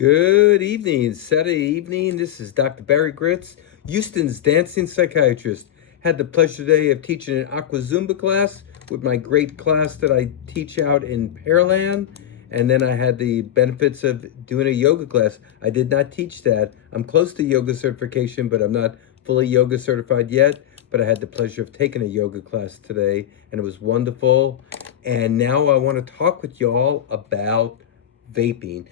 Good evening, Saturday evening. This is Dr. Barry Gritz, Houston's dancing psychiatrist. Had the pleasure today of teaching an aqua Zumba class with my great class that I teach out in Pearland. And then I had the benefits of doing a yoga class. I did not teach that. I'm close to yoga certification, but I'm not fully yoga certified yet. But I had the pleasure of taking a yoga class today, and it was wonderful. And now I want to talk with y'all about vaping.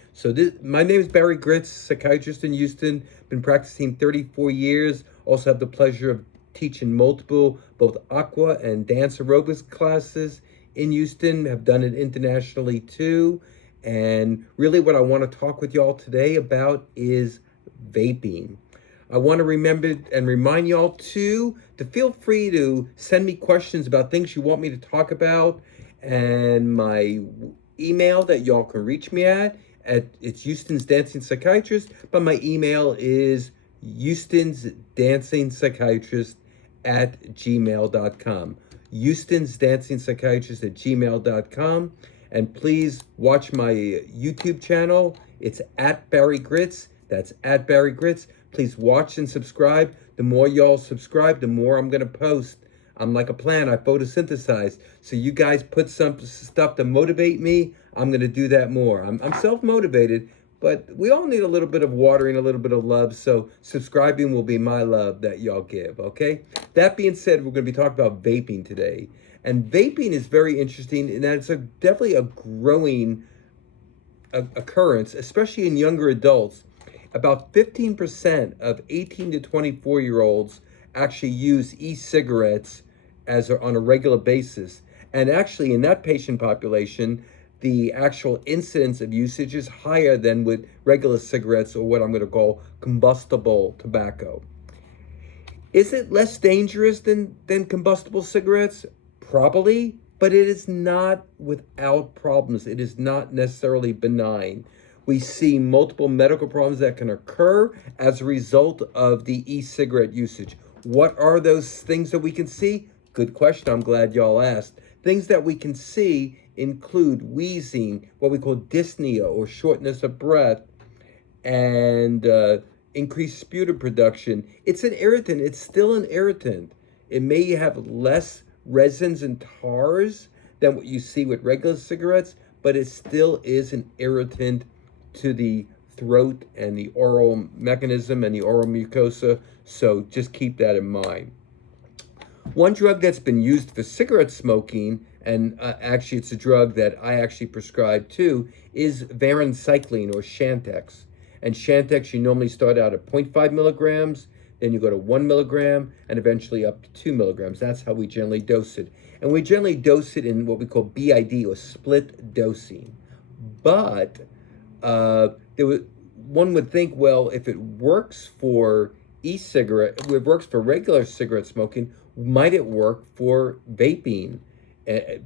My name is Barry Gritz, psychiatrist in Houston. Been practicing 34 years. Also have the pleasure of teaching multiple both aqua and dance aerobics classes in Houston. Have done it internationally too. And really what I want to talk with y'all today about is vaping. I want to remember and remind y'all too to feel free to send me questions about things you want me to talk about, and my email that y'all can reach me at it's Houston's Dancing Psychiatrist, but my email is Houston's Dancing Psychiatrist at gmail.com. Houston's Dancing Psychiatrist at gmail.com. And please watch my YouTube channel. It's at Barry Gritz. That's at Barry Gritz. Please watch and subscribe. The more y'all subscribe, the more I'm going to post. I'm like a plant. I photosynthesize. So you guys put some stuff to motivate me. I'm going to do that more. I'm self-motivated, but we all need a little bit of watering, a little bit of love. So subscribing will be my love that y'all give, okay? That being said, we're going to be talking about vaping today. And vaping is very interesting, and that's definitely a growing occurrence, especially in younger adults. About 15% of 18 to 24-year-olds actually use e-cigarettes on a regular basis. And actually, in that patient population, the actual incidence of usage is higher than with regular cigarettes, or what I'm going to call combustible tobacco. Is it less dangerous than combustible cigarettes? Probably, but it is not without problems. It is not necessarily benign. We see multiple medical problems that can occur as a result of the e-cigarette usage. What are those things that we can see? Good question. I'm glad y'all asked. Things that we can see include wheezing, what we call dyspnea or shortness of breath, and increased sputum production. It's an irritant. It's still an irritant. It may have less resins and tars than what you see with regular cigarettes, but it still is an irritant to the throat and the oral mechanism and the oral mucosa. So just keep that in mind. One drug that's been used for cigarette smoking, and actually it's a drug that I actually prescribe too, is varenicline or Chantix. And Chantix, you normally start out at 0.5 milligrams, then you go to 1 milligram, and eventually up to 2 milligrams. That's how we generally dose it. And we generally dose it in what we call BID, or split dosing. But one would think, well, if it works for e-cigarette, if it works for regular cigarette smoking, might it work for vaping,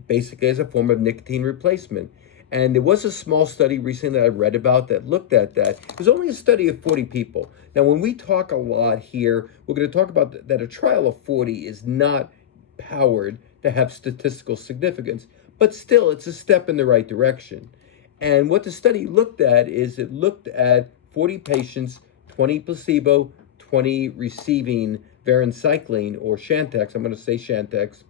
basically as a form of nicotine replacement? And there was a small study recently that I read about that looked at that. It was only a study of 40 people. Now, when we talk a lot here, we're going to talk about that a trial of 40 is not powered to have statistical significance, but still, it's a step in the right direction. And what the study looked at is it looked at 40 patients, 20 placebo, 20 receiving varenicline or Chantix, I'm going to say Chantix,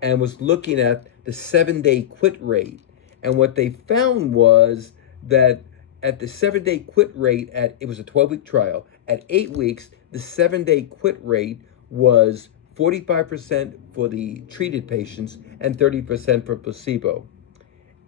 and was looking at the 7-day quit rate. And what they found was that at the 7-day quit rate, it was a 12-week trial, at 8 weeks, the 7-day quit rate was 45% for the treated patients and 30% for placebo.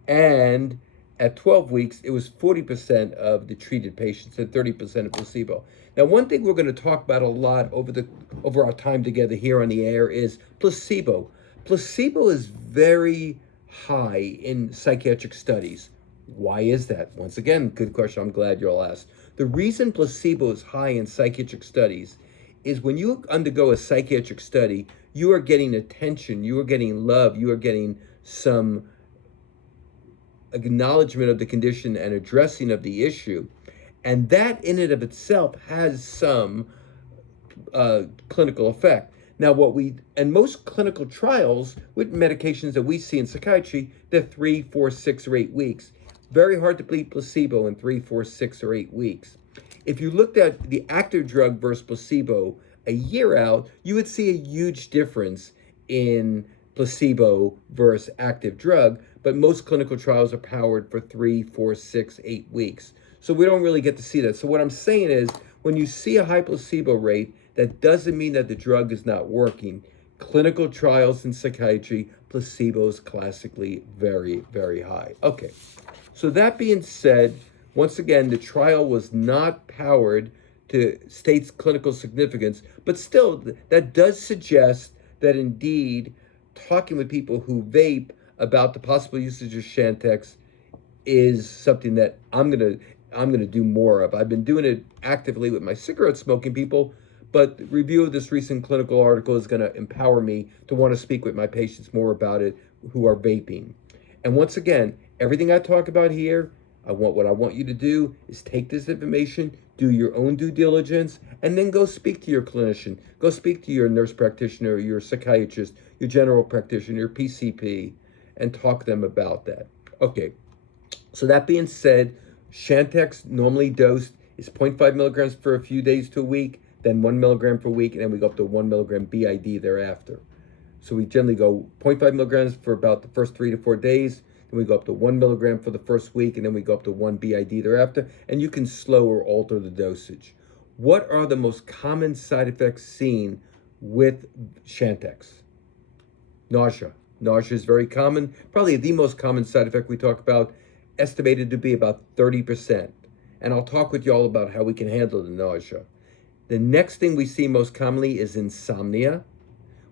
And at 12 weeks, it was 40% of the treated patients and 30% of placebo. Now, one thing we're going to talk about a lot over our time together here on the air is placebo. Placebo is very high in psychiatric studies. Why is that? Once again, good question. I'm glad you all asked. The reason placebo is high in psychiatric studies is when you undergo a psychiatric study, you are getting attention, you are getting love, you are getting some acknowledgement of the condition and addressing of the issue. And that in and of itself has some clinical effect. Now, most clinical trials with medications that we see in psychiatry, they're 3, 4, 6, or 8 weeks. Very hard to beat placebo in 3, 4, 6, or 8 weeks. If you looked at the active drug versus placebo a year out, you would see a huge difference in placebo versus active drug, but most clinical trials are powered for 3, 4, 6, 8 weeks. So we don't really get to see that. So what I'm saying is, when you see a high placebo rate, that doesn't mean that the drug is not working. Clinical trials in psychiatry, placebo is classically very, very high. Okay, so that being said, once again, the trial was not powered to state clinical significance, but still, that does suggest that indeed talking with people who vape about the possible usage of Chantix is something that I'm gonna do more of. I've been doing it actively with my cigarette smoking people, but the review of this recent clinical article is going to empower me to want to speak with my patients more about it who are vaping. And once again, everything I talk about here, what I want you to do is take this information, do your own due diligence, and then go speak to your clinician. Go speak to your nurse practitioner, your psychiatrist, your general practitioner, your PCP, and talk to them about that. Okay, so that being said, Chantix normally dosed is 0.5 milligrams for a few days to a week, then 1 milligram per week, and then we go up to 1 milligram BID thereafter. So we generally go 0.5 milligrams for about the first 3 to 4 days, then we go up to 1 milligram for the first week, and then we go up to 1 BID thereafter, and you can slow or alter the dosage. What are the most common side effects seen with Chantix? Nausea. Nausea is very common, probably the most common side effect we talk about, estimated to be about 30%. And I'll talk with you all about how we can handle the nausea. The next thing we see most commonly is insomnia,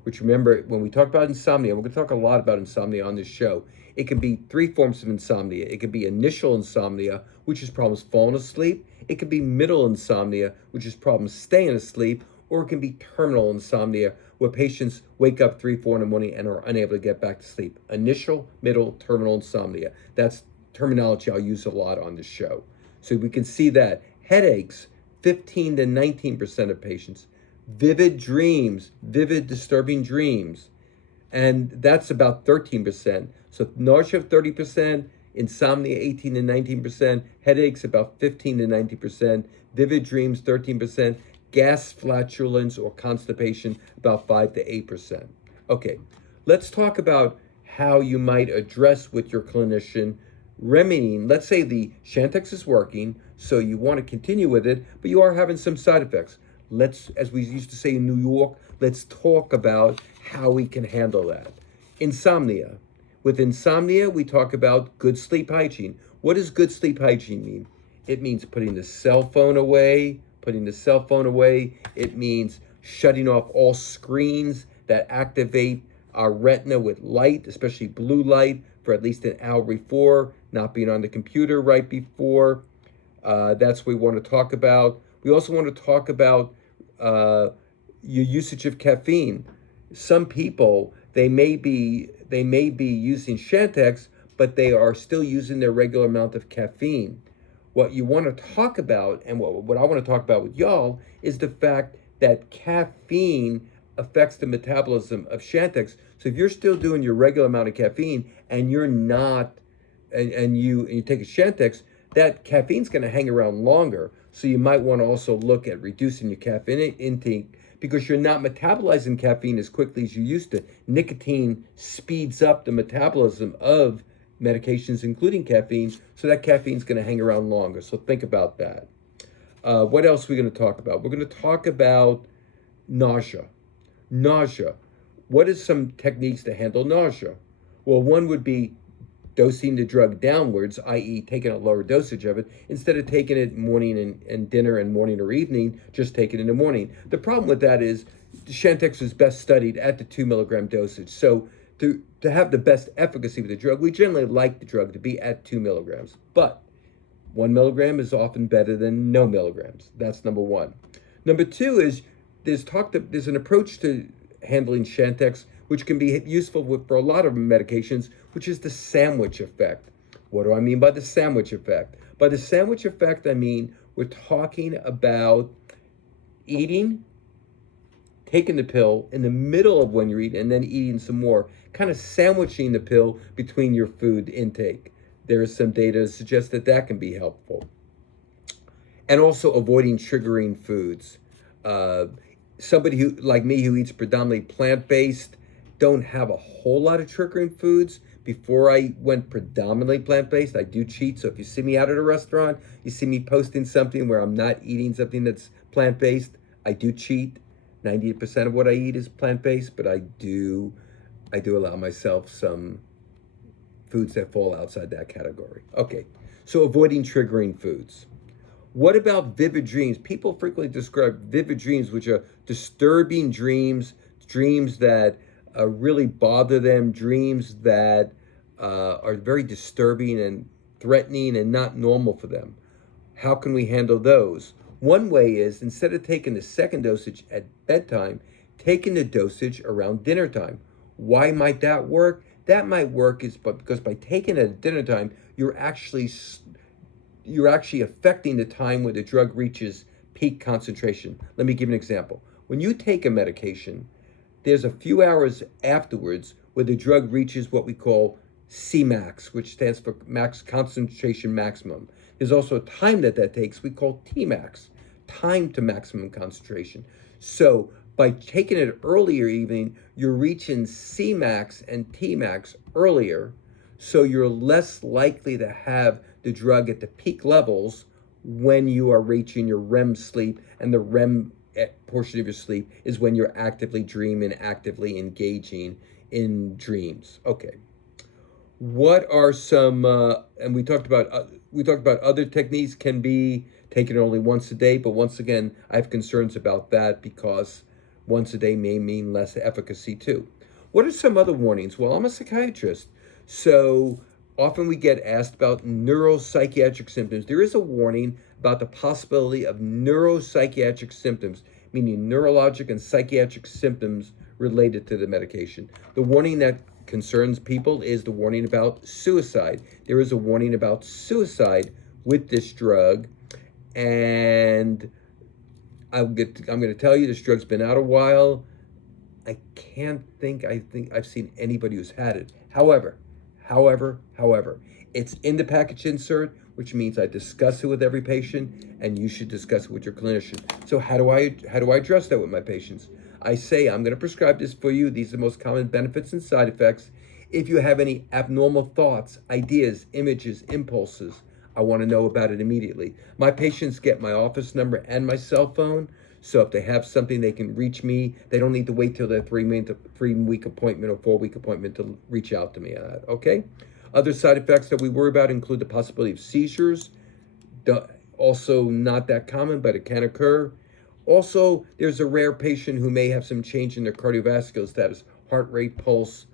which, remember, when we talk about insomnia, we're going to talk a lot about insomnia on this show. It can be 3 forms of insomnia. It can be initial insomnia, which is problems falling asleep. It can be middle insomnia, which is problems staying asleep. Or it can be terminal insomnia, where patients wake up 3, 4 in the morning and are unable to get back to sleep. Initial, middle, terminal insomnia. That's terminology I'll use a lot on this show. So we can see that. Headaches, 15 to 19% of patients. Vivid dreams, vivid disturbing dreams, and that's about 13%. So nausea of 30%, insomnia 18 to 19%, headaches about 15 to 19%, vivid dreams 13%, gas, flatulence, or constipation about 5 to 8%. Okay, let's talk about how you might address with your clinician remedying. Let's say the Chantix is working, so you want to continue with it, but you are having some side effects. Let's, as we used to say in New York, let's talk about how we can handle that. Insomnia. With insomnia, we talk about good sleep hygiene. What does good sleep hygiene mean? It means putting the cell phone away, It means shutting off all screens that activate our retina with light, especially blue light, for at least an hour before, not being on the computer right before. That's what we want to talk about. We also want to talk about your usage of caffeine. Some people, they may be using Chantix, but they are still using their regular amount of caffeine. What you want to talk about, and what I want to talk about with y'all, is the fact that caffeine affects the metabolism of Chantix. So if you're still doing your regular amount of caffeine and you're not, and you take a Chantix, that caffeine's going to hang around longer. So you might want to also look at reducing your caffeine intake, because you're not metabolizing caffeine as quickly as you used to. Nicotine speeds up the metabolism of medications, including caffeine, so that caffeine's going to hang around longer. So think about that. What else are we going to talk about? We're going to talk about nausea. Nausea. What are some techniques to handle nausea? Well, one would be dosing the drug downwards, i.e. taking a lower dosage of it, instead of taking it morning and dinner and morning or evening, just take it in the morning. The problem with that is Chantix is best studied at the 2 milligram dosage. So to have the best efficacy with the drug, we generally like the drug to be at 2 milligrams. But 1 milligram is often better than no milligrams. That's number one. Number two is there's an approach to handling Chantix which can be useful for a lot of medications, which is the sandwich effect. What do I mean by the sandwich effect? By the sandwich effect, I mean we're talking about eating, taking the pill in the middle of when you're eating, and then eating some more, kind of sandwiching the pill between your food intake. There is some data to suggest that that can be helpful. And also avoiding triggering foods. Uh, Somebody who, like me, who eats predominantly plant-based, don't have a whole lot of triggering foods. Before I went predominantly plant-based, I do cheat. So if you see me out at a restaurant, you see me posting something where I'm not eating something that's plant-based, I do cheat. 90% of what I eat is plant-based, but I do allow myself some foods that fall outside that category. Okay, so avoiding triggering foods. What about vivid dreams? People frequently describe vivid dreams, which are disturbing dreams, dreams that really bother them, dreams that are very disturbing and threatening and not normal for them. How can we handle those? One way is, instead of taking the second dosage at bedtime, taking the dosage around dinner time. Why might that work? That might work is because by taking it at dinner time, you're actually affecting the time where the drug reaches peak concentration. Let me give an example. When you take a medication, there's a few hours afterwards where the drug reaches what we call Cmax, which stands for max concentration maximum. There's also a time that takes, we call Tmax, time to maximum concentration. So by taking it earlier evening, you're reaching Cmax and Tmax earlier, so you're less likely to have the drug at the peak levels when you are reaching your REM sleep, and the REM portion of your sleep is when you're actively dreaming, actively engaging in dreams. Okay. What are some and we talked about other techniques can be taken only once a day, but once again, I have concerns about that because once a day may mean less efficacy too. What are some other warnings? Well, I'm a psychiatrist, so often we get asked about neuropsychiatric symptoms. There is a warning about the possibility of neuropsychiatric symptoms, meaning neurologic and psychiatric symptoms related to the medication. The warning that concerns people is the warning about suicide. There is a warning about suicide with this drug, and I'm going to tell you this drug's been out a while. I think I've seen anybody who's had it. However, it's in the package insert, which means I discuss it with every patient, and you should discuss it with your clinician. So how do I address that with my patients? I say, I'm going to prescribe this for you. These are the most common benefits and side effects. If you have any abnormal thoughts, ideas, images, impulses, I want to know about it immediately. My patients get my office number and my cell phone, so if they have something, they can reach me. They don't need to wait till their 3-week appointment or 4-week appointment to reach out to me on that, okay? Other side effects that we worry about include the possibility of seizures, also not that common, but it can occur. Also, there's a rare patient who may have some change in their cardiovascular status, heart rate, pulse,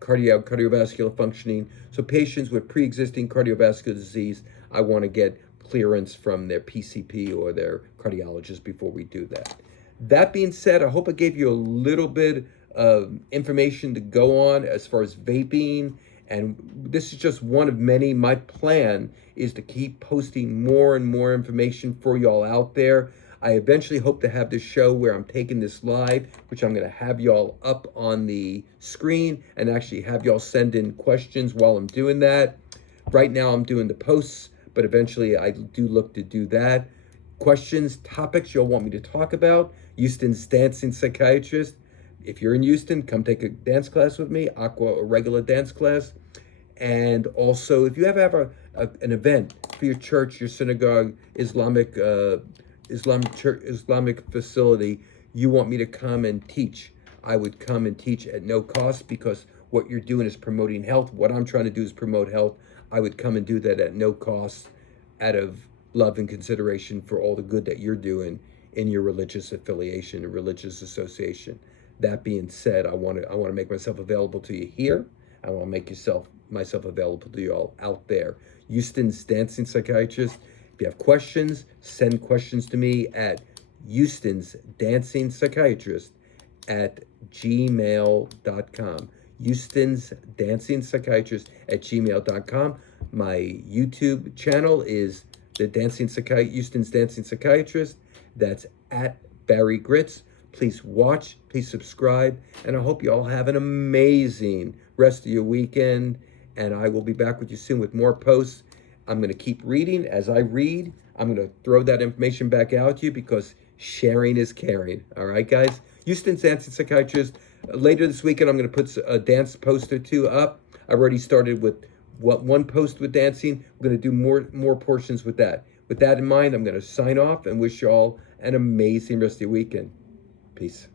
cardiovascular functioning. So patients with pre-existing cardiovascular disease, I want to get clearance from their PCP or their cardiologist before we do that. That being said, I hope I gave you a little bit of information to go on as far as vaping, and this is just one of many. My plan is to keep posting more and more information for y'all out there. I eventually hope to have this show where I'm taking this live, which I'm going to have y'all up on the screen and actually have y'all send in questions while I'm doing that. Right now I'm doing the posts, but eventually I do look to do that. Questions, topics you'll want me to talk about. Houston's dancing psychiatrist. If you're in Houston, come take a dance class with me, a regular dance class. And also, if you ever have an event for your church, your synagogue, Islamic facility, you want me to come and teach, I would come and teach at no cost, because what you're doing is promoting health. What I'm trying to do is promote health. I would come and do that at no cost, out of love and consideration for all the good that you're doing in your religious affiliation and religious association. That being said, I want to make myself available to you here. I want to make myself available to you all out there. Houston's dancing psychiatrist. If you have questions, send questions to me at Houston's dancing psychiatrist at gmail.com. Houston's dancing psychiatrist at gmail.com. My YouTube channel is Houston's dancing psychiatrist. That's at Barry Gritz. Please watch, please subscribe, and I hope you all have an amazing rest of your weekend. and I will be back with you soon with more posts. I'm going to keep reading. As I read, I'm going to throw that information back out to you because sharing is caring. All right, guys? Houston's Dancing Psychiatrist. Later this weekend, I'm going to put a dance post or two up. I've already started with one post with dancing. I'm going to do more portions with that. With that in mind, I'm going to sign off and wish you all an amazing rest of your weekend. Peace.